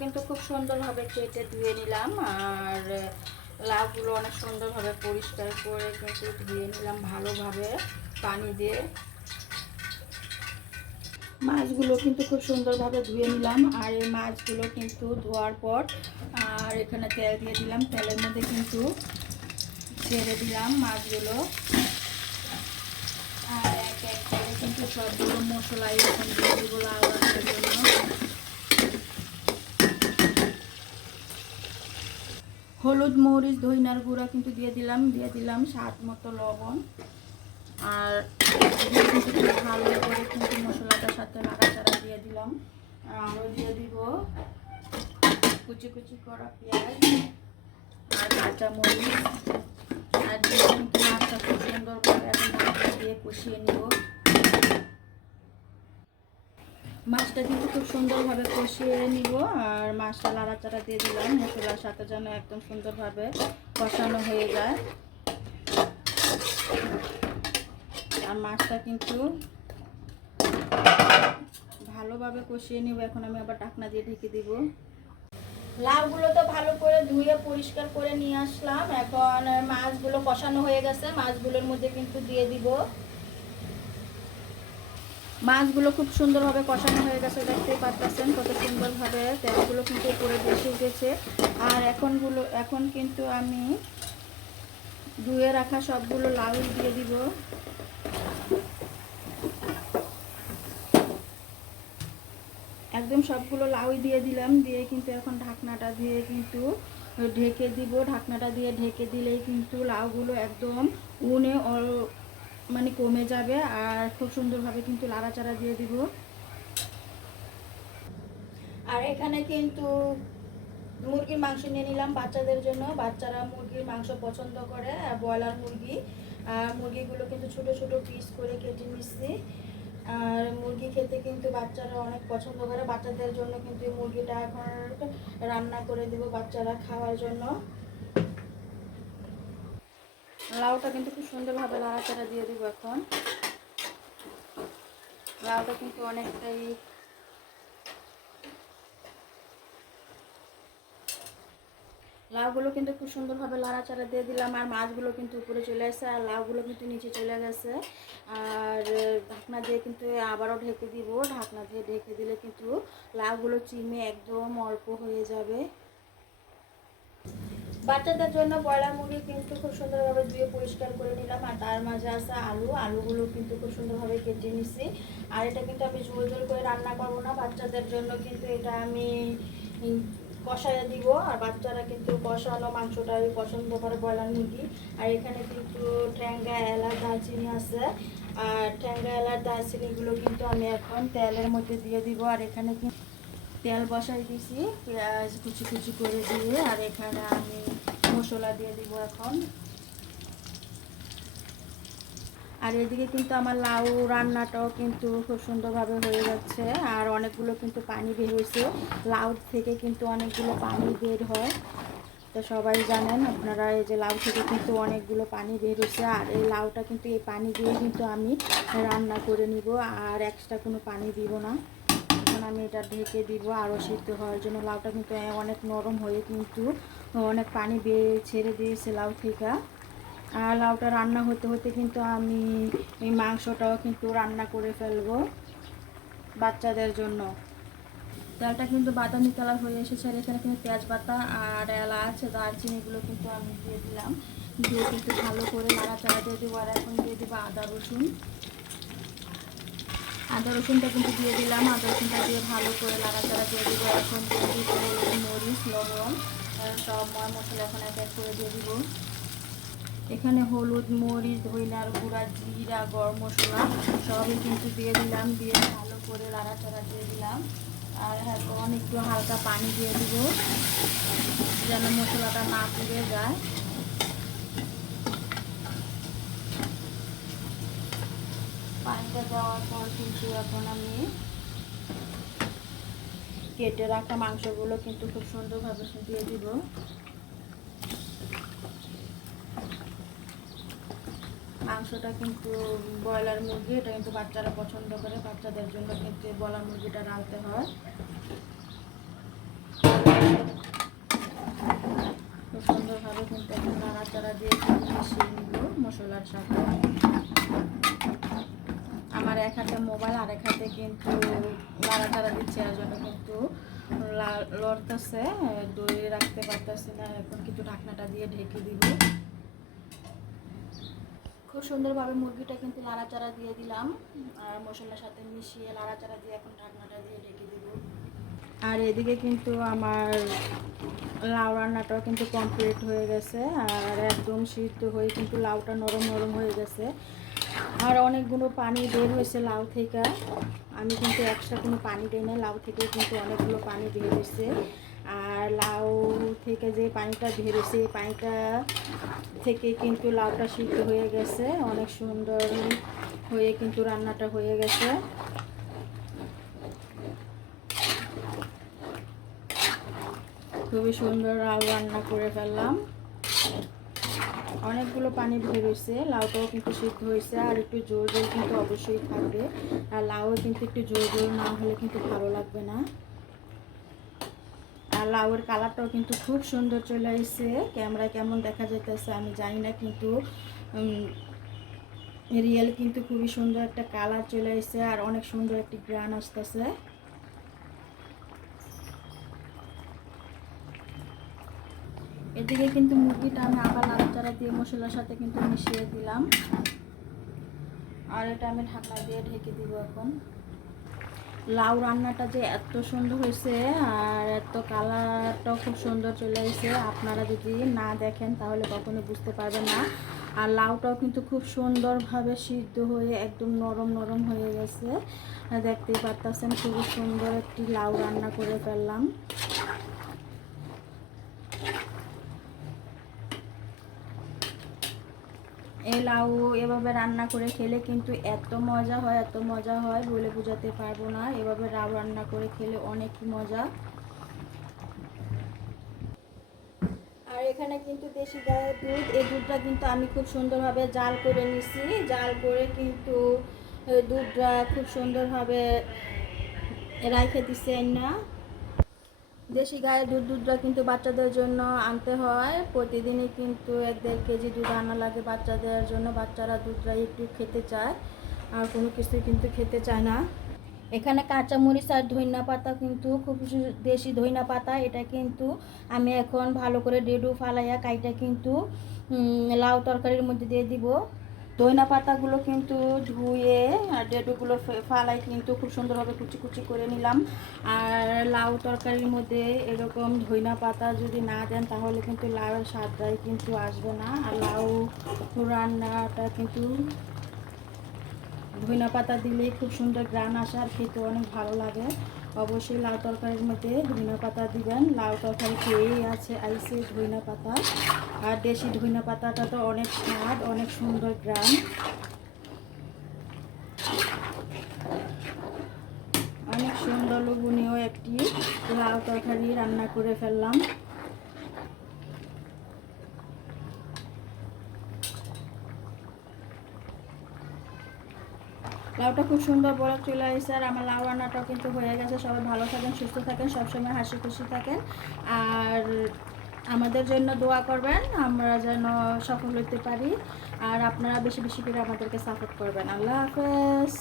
কিন্তু খুব সুন্দরভাবে কেটে ধুয়ে নিলাম আর লাউগুলো অনেক সুন্দরভাবে পরিষ্কার করে কিন্তু ধুয়ে নিলাম ভালোভাবে পানি দিয়ে। মাছগুলো কিন্তু খুব সুন্দরভাবে ধুয়ে নিলাম আর এই মাছগুলো কিন্তু ধোয়ার পর আর এখানে তেল দিয়ে দিলাম। তেলের মধ্যে কিন্তু ছেড়ে দিলাম মাছগুলো। আর এক এক করে কিন্তু সবগুলো মশলা এখন দিয়ে দিব লাউ জন্য। হলুদ, মরিচ, ধইনার গুঁড়া কিন্তু দিয়ে দিলাম দিয়ে দিলাম স্বাদ মতো লবণ। আর ভালো করে কিন্তু মশলাটার সাথে নাড়াচাড়া দিয়ে দিলাম। আর আরও দিয়ে দিব কুচি কুচি করা পেঁয়াজ আর কাঁচা মরিচ আর দিয়ে কিন্তু মাছটা খুব সুন্দরভাবে এখন মশলা দিয়ে কষিয়ে নিব মাছটা কিন্তু খুব সুন্দরভাবে কষিয়ে নিব আর মাছটা লাড়াচাড়া দিয়ে দিলাম। মশলার সাথে যেন একদম সুন্দরভাবে কষানো হয়ে যায়। আর মাছটা কিন্তু ভালোভাবে কষিয়ে নিব। এখন আমি আবার ঢাকনা দিয়ে ঢেকে দিব। লাউগুলো তো ভালো করে ধুয়ে পরিষ্কার করে নিয়ে আসলাম। এখন মাছগুলো কষানো হয়ে গেছে। মাছগুলোর মধ্যে কিন্তু দিয়ে দিব। মাছগুলো খুব সুন্দরভাবে কষানো হয়ে গেছে, দেখতেই পারতেছেন কত সুন্দরভাবে। তেলগুলো কিন্তু উপরে বেশি উঠেছে। আর এখনগুলো, এখন কিন্তু আমি ধুয়ে রাখা সবগুলো লাউ দিয়ে দিব। একদম সবগুলো লাউ দিয়ে দিলাম, দিয়ে কিন্তু এখন ঢাকনাটা দিয়ে কিন্তু ঢেকে দিব। ঢাকনাটা দিয়ে ঢেকে দিলেই কিন্তু লাউগুলো একদম উনে মানে কমে যাবে আর খুব সুন্দরভাবে কিন্তু লাড়াচাড়া দিয়ে দিব। আর এখানে কিন্তু মুরগির মাংস নিয়ে নিলাম বাচ্চাদের জন্য। বাচ্চারা মুরগির মাংস পছন্দ করে আর ব্রয়লার মুরগি। আর মুরগিগুলো কিন্তু ছোট ছোট পিস করে কেটে নিচ্ছি। আর মুরগি খেতে কিন্তু বাচ্চারা অনেক পছন্দ করে। বাচ্চাদের জন্য কিন্তু মুরগিটা এখন রান্না করে দেব বাচ্চারা খাওয়ার জন্য। লাউটা কিন্তু খুব সুন্দরভাবে লাড়াচাড়া দিয়ে দিব এখন। লাউটা কিন্তু অনেকটাই লাউগুলো কিন্তু খুব সুন্দরভাবে লাড়াচাড়া দিয়ে দিলাম, আর মাছগুলো কিন্তু উপরে চলে আসছে, আর লাউগুলো কিন্তু নিচে চলে গেছে। আর ঢাকনা দিয়ে কিন্তু আবারও ঢেকে দিব, ঢাকনা দিয়ে ঢেকে দিলে কিন্তু লাউগুলো চিমে একদম অল্প হয়ে যাবে। বাচ্চাদের জন্য ব্রয়লার মুরগি কিন্তু খুব সুন্দরভাবে ধুয়ে পরিষ্কার করে নিলাম, আর তার মাঝে আছে আলু। আলুগুলো কিন্তু খুব সুন্দরভাবে কেটে নিছি। আর এটা কিন্তু আমি ঝোল ঝোল করে রান্না করব না, বাচ্চাদের জন্য কিন্তু এটা আমি কষায় দিব। আর বাচ্চারা কিন্তু কষানো মাংসটাই পছন্দ করে ব্রয়লার মুরগি আর এখানে কিন্তু ঠ্যাঙ্গা, এলাচ, দারচিনি আছে। আর ঠ্যাঙ্গা, এলাচ, দারচিনিগুলো কিন্তু আমি এখন তেলের মধ্যে দিয়ে দিব। আর এখানে কিন্তু তেল বসাই দিছি, পেঁয়াজ কুচি কুচি করে দিয়ে, আর এখানে আমি মশলা দিয়ে দিব এখন। আর এদিকে কিন্তু আমার লাউ রান্নাটাও কিন্তু খুব সুন্দরভাবে হয়ে যাচ্ছে, আর অনেকগুলো কিন্তু পানি বের হয়েছে। লাউ থেকে কিন্তু অনেকগুলো পানি বের হয়। তো সবাই জানেন, আপনারা এই যে লাউ থেকে কিন্তু অনেকগুলো পানি বের হয়েছে, আর এই লাউটা কিন্তু এই পানি দিয়ে কিন্তু আমি রান্না করে নিব, আর এক্সট্রা কোনো পানি দিব না। এখন আমি এটা ঢেকে দিব আরও সিদ্ধ হওয়ার জন্য। লাউটা কিন্তু অনেক নরম হয়ে কিন্তু অনেক পানি বেয়ে ছেড়ে দিয়েছে লাউ থেকে। আর লাউটা রান্না হতে হতে কিন্তু আমি এই মাংসটাও কিন্তু রান্না করে ফেলব বাচ্চাদের জন্য। তেলটা কিন্তু বাদামি কালার হয়ে এসেছে, আর এখানে কিন্তু তেজপাতা আর এলাচ, দারচিনিগুলো কিন্তু আমি দিয়ে দিলাম। দিয়ে কিন্তু ভালো করে নাড়াচাড়া দিয়ে দেবো, আর এখন দিয়ে দেবো আদা রসুন। আদা রসুনটা কিন্তু দিয়ে দিলাম। আদা রসুনটা দিয়ে ভালো করে নাড়াচাড়া দিয়ে দেবো এখন মরিচ, লবণ। সব ময় মশলা এখন এক এক করে দিয়ে দিব। এখানে হলুদ, মরিচ ধইনার গুঁড়া, জিরা, গরম মশলা সবই কিন্তু দিয়ে দিলাম। দিয়ে ভালো করে লাড়াচাড়া দিয়ে দিলাম। আর এখন একটু হালকা পানি দিয়ে দিব। যেন মশলাটা না পুড়ে যায়। দেওয়ার পর কিন্তু এখন আমি কেটে রাখা মাংসগুলো কিন্তু খুব সুন্দরভাবে দিয়ে দিব। মাংসটা কিন্তু ব্রয়লার মুরগি, এটা কিন্তু বাচ্চারা পছন্দ করে, বাচ্চাদের জন্য কিন্তু ব্রয়লার মুরগিটা রাখতে হয়। খুব সুন্দরভাবে কিন্তু এখন নাড়াচাড়া দিয়ে মশলার সাথে। আমার এক হাতে মোবাইল, আর এক হাতে কিন্তু লাড়াচাড়া দিচ্ছে। এর জন্য কিন্তু লড়তেছে দই রাখতে পারতেছি না। এখন কিন্তু ঢাকনাটা দিয়ে ঢেকে দিব। খুব সুন্দরভাবে মুরগিটা কিন্তু লাড়াচাড়া দিয়ে দিলাম। আর মশলার সাথে মিশিয়ে লাড়াচাড়া দিয়ে এখন ঢাকনাটা দিয়ে ঢেকে দিব। আর এদিকে কিন্তু আমার লাউ রান্নাটাও কিন্তু কমপ্লিট হয়ে গেছে। আর একদম সিদ্ধ হয়ে কিন্তু লাউটা নরম নরম হয়ে গেছে। আর অনেকগুলো পানি বের হয়েছে লাউ থেকে। আমি কিন্তু এক্সট্রা কোনো পানি দিই না লাউ থেকে কিন্তু অনেকগুলো পানি বের হয়েছে। আর লাউ থেকে যে পানিটা হয়েছে, এই পানিটা থেকে কিন্তু লাউটা সিদ্ধ হয়ে গেছে। অনেক সুন্দর হয়ে কিন্তু রান্নাটা হয়ে গেছে। খুবই সুন্দর লাউ রান্না করে ফেললাম। অনেকগুলো পানি বেরোচ্ছে লাউটাও কিন্তু সিদ্ধ হয়েছে আর একটু জোর জোর কিন্তু অবশ্যই থাকবে। আর লাউ কিন্তু একটু জোর জোর না হলে কিন্তু ভালো লাগবে না। আর লাউয়ের কালারটাও কিন্তু খুব সুন্দর চলে এসেছে। ক্যামেরায় কেমন দেখা যাইতেছে আমি জানি না, কিন্তু রিয়েল কিন্তু খুবই সুন্দর একটা কালার চলে এসেছে আর অনেক সুন্দর একটি গ্রান আসতেছে। এদিকে কিন্তু মুরগিটা আমি আবার নাড়াচাড়া দিয়ে মশলার সাথে কিন্তু মিশিয়ে দিলাম। আর এটা আমি ঢাকনা দিয়ে ঢেকে দিব এখন। লাউ রান্নাটা যে এত সুন্দর হয়েছে আর এত কালারটাও খুব সুন্দর চলে এসেছে। আপনারা যদি না দেখেন তাহলে কখনো বুঝতে পারবেন না। আর লাউটাও কিন্তু খুব সুন্দরভাবে সিদ্ধ হয়ে একদম নরম নরম হয়ে গেছে। দেখতেই পারতেছেন, খুবই সুন্দর একটি লাউ রান্না করে ফেললাম। এই লাউ এভাবে রান্না করে খেলে কিন্তু এত মজা হয়, এত মজা হয় বলে বোঝাতে পারব না। এভাবে লাউ রান্না করে খেলে অনেক মজা। আর এখানে কিন্তু দেশি গায়ের দুধ, এই দুধটা কিন্তু আমি খুব সুন্দরভাবে জাল করে নিছি। জাল করে কিন্তু দুধটা খুব সুন্দরভাবে রাইখে দিছে না দেশি গায়ের দুধ দুধটা কিন্তু বাচ্চাদের জন্য আনতে হয়। প্রতিদিনই কিন্তু এক দেড় কেজি দুধ আনা লাগে বাচ্চাদের জন্য। বাচ্চারা দুধটা একটু খেতে চায়, আর কোনো কিছুই কিন্তু খেতে চায় না। এখানে কাঁচামরিচ আর ধইনা পাতা কিন্তু খুব দেশি ধইনা পাতা। এটা কিন্তু আমি এখন ভালো করে ডেডু ফালাইয়া কাইটা কিন্তু লাউ তরকারির মধ্যে দিয়ে দিব। ধইনা পাতাগুলো কিন্তু ধুয়ে আর ডেডুগুলো ফালাই কিন্তু খুব সুন্দরভাবে কুচি কুচি করে নিলাম। আর লাউ তরকারির মধ্যে এরকম ধইনা পাতা যদি না দেন, তাহলে কিন্তু লাউয়ের স্বাদটাই কিন্তু আসবে না। আর লাউ রান্নাটা কিন্তু ধইনা পাতা দিলেই খুব সুন্দর গ্রান আসে আর খেতে অনেক ভালো লাগে। অবশ্যই লাউ তরকারির মধ্যে ধইনা পাতা দিবেন। লাউ তরকারি খেয়েই আছে আইসে ধইনা পাতা। আর দেশি ধইনা পাতাটা তো অনেক স্বাদ, অনেক সুন্দর গ্রাম। অনেক সুন্দর লোভনীয় একটি লাউ তরকারি রান্না করে ফেললাম। লাউটা খুব সুন্দর বড় চলে আসছে আর আমার লাউ রান্নাটাও কিন্তু হয়ে গেছে। সবাই ভালো থাকেন, সুস্থ থাকেন, সবসময় হাসি খুশি থাকেন। আর আমাদের জন্য দোয়া করবেন, আমরা যেন সফল হতে পারি। আর আপনারা বেশি বেশি করে আমাদেরকে সাপোর্ট করবেন। আল্লাহ হাফেজ।